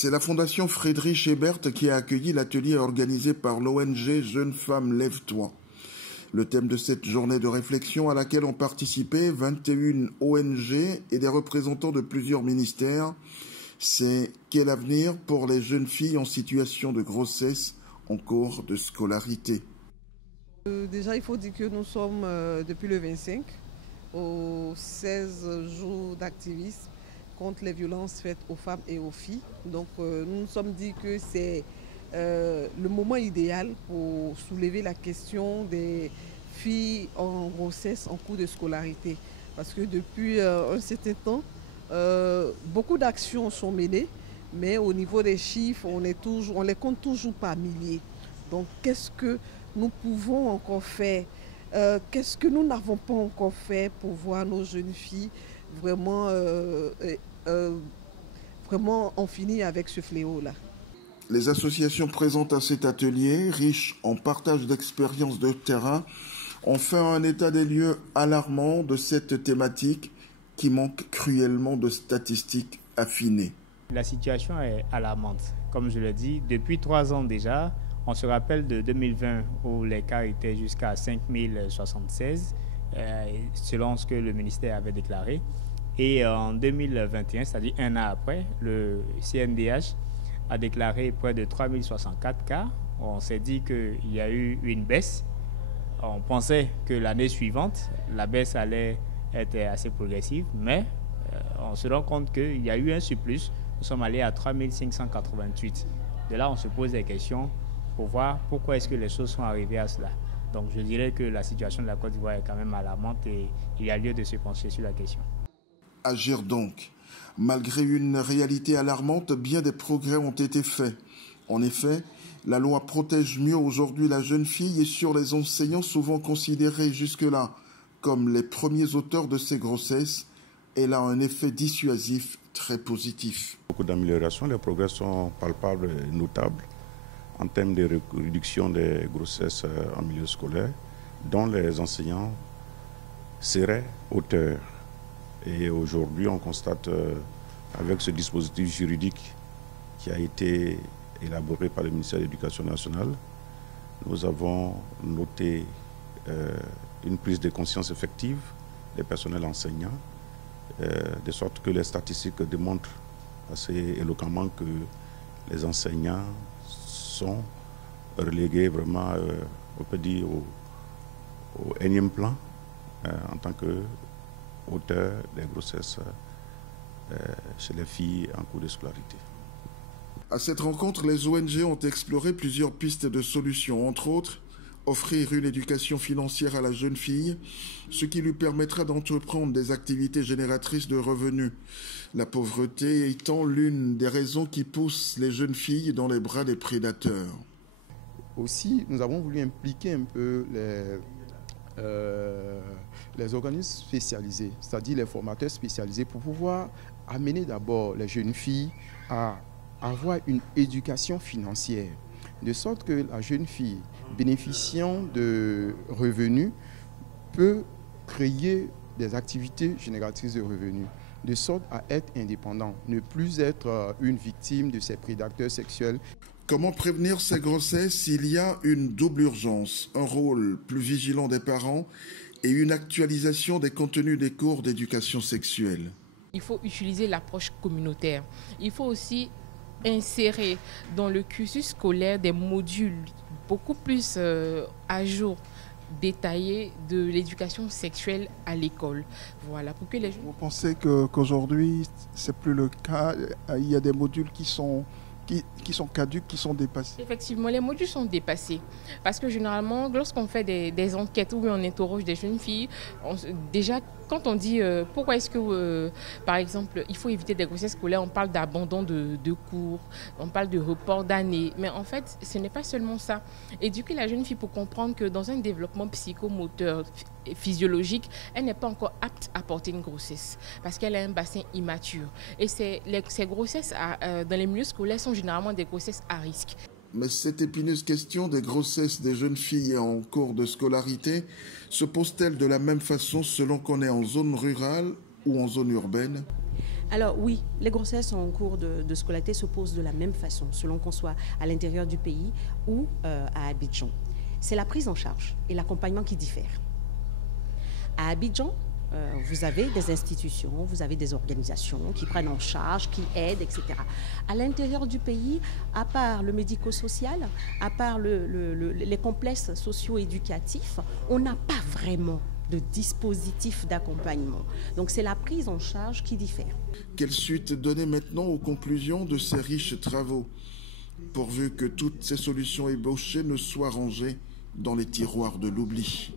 C'est la Fondation Friedrich Ebert qui a accueilli l'atelier organisé par l'ONG Jeunes Femmes Lève-toi. Le thème de cette journée de réflexion à laquelle ont participé 21 ONG et des représentants de plusieurs ministères, c'est « Quel avenir pour les jeunes filles en situation de grossesse en cours de scolarité ?» Déjà, il faut dire que nous sommes depuis le 25 aux 16 jours d'activisme contre les violences faites aux femmes et aux filles. Donc nous nous sommes dit que c'est le moment idéal pour soulever la question des filles en grossesse en cours de scolarité. Parce que depuis un certain temps, beaucoup d'actions sont menées, mais au niveau des chiffres, on les compte toujours par milliers. Donc qu'est-ce que nous pouvons encore faire? Qu'est-ce que nous n'avons pas encore fait pour voir nos jeunes filles vraiment en finir avec ce fléau-là? Les associations présentes à cet atelier, riches en partage d'expériences de terrain, ont fait un état des lieux alarmant de cette thématique qui manque cruellement de statistiques affinées. La situation est alarmante. Comme je l'ai dit, depuis 3 ans déjà, on se rappelle de 2020 où les cas étaient jusqu'à 5076, selon ce que le ministère avait déclaré. Et en 2021, c'est-à-dire un an après, le CNDH a déclaré près de 3064 cas. On s'est dit qu'il y a eu une baisse. On pensait que l'année suivante, la baisse allait être assez progressive, mais on se rend compte qu'il y a eu un surplus. Nous sommes allés à 3588. De là, on se pose des questions pour voir pourquoi est-ce que les choses sont arrivées à cela. Donc je dirais que la situation de la Côte d'Ivoire est quand même alarmante et il y a lieu de se pencher sur la question. Agir donc. Malgré une réalité alarmante, bien des progrès ont été faits. En effet, la loi protège mieux aujourd'hui la jeune fille et sur les enseignants souvent considérés jusque-là comme les premiers auteurs de ces grossesses, elle a un effet dissuasif très positif. Beaucoup d'améliorations, les progrès sont palpables et notables en termes de réduction des grossesses en milieu scolaire, dont les enseignants seraient auteurs. Et aujourd'hui, on constate avec ce dispositif juridique qui a été élaboré par le ministère de l'Éducation nationale, nous avons noté une prise de conscience effective des personnels enseignants, de sorte que les statistiques démontrent assez éloquemment que les enseignants sont relégués vraiment, on peut dire, au énième plan en tant qu'auteurs des grossesses chez les filles en cours de scolarité. À cette rencontre, les ONG ont exploré plusieurs pistes de solutions, entre autres offrir une éducation financière à la jeune fille, ce qui lui permettra d'entreprendre des activités génératrices de revenus. La pauvreté étant l'une des raisons qui poussent les jeunes filles dans les bras des prédateurs. Aussi, nous avons voulu impliquer un peu les organismes spécialisés, c'est-à-dire les formateurs spécialisés, pour pouvoir amener d'abord les jeunes filles à avoir une éducation financière, de sorte que la jeune fille, bénéficiant de revenus, peut créer des activités génératrices de revenus, de sorte à être indépendant, ne plus être une victime de ces prédateurs sexuels. Comment prévenir ces grossesses s'il y a une double urgence, un rôle plus vigilant des parents et une actualisation des contenus des cours d'éducation sexuelle? Il faut utiliser l'approche communautaire. Il faut aussi insérer dans le cursus scolaire des modules beaucoup plus à jour, détaillés de l'éducation sexuelle à l'école. Voilà, pour que les gens... Vous pensez qu'aujourd'hui, c'est plus le cas? Il y a des modules qui sont caduques, qui sont dépassés? Effectivement, les modules sont dépassés. Parce que généralement, lorsqu'on fait des enquêtes où on interroge des jeunes filles, déjà, quand on dit pourquoi est-ce que, par exemple, il faut éviter des grossesses scolaires, on parle d'abandon de cours, on parle de report d'année. Mais en fait, ce n'est pas seulement ça. Éduquer la jeune fille pour comprendre que dans un développement psychomoteur, physiologique, elle n'est pas encore apte à porter une grossesse parce qu'elle a un bassin immature. Et ces grossesses dans les milieux scolaires sont généralement des grossesses à risque. Mais cette épineuse question des grossesses des jeunes filles en cours de scolarité se pose-t-elle de la même façon selon qu'on est en zone rurale ou en zone urbaine? Alors oui, les grossesses en cours de scolarité se posent de la même façon, selon qu'on soit à l'intérieur du pays ou à Abidjan. C'est la prise en charge et l'accompagnement qui diffèrent. À Abidjan, vous avez des institutions, vous avez des organisations qui prennent en charge, qui aident, etc. À l'intérieur du pays, à part le médico-social, à part les complexes socio-éducatifs, on n'a pas vraiment de dispositif d'accompagnement. Donc c'est la prise en charge qui diffère. Quelle suite donner maintenant aux conclusions de ces riches travaux, pourvu que toutes ces solutions ébauchées ne soient rangées dans les tiroirs de l'oubli?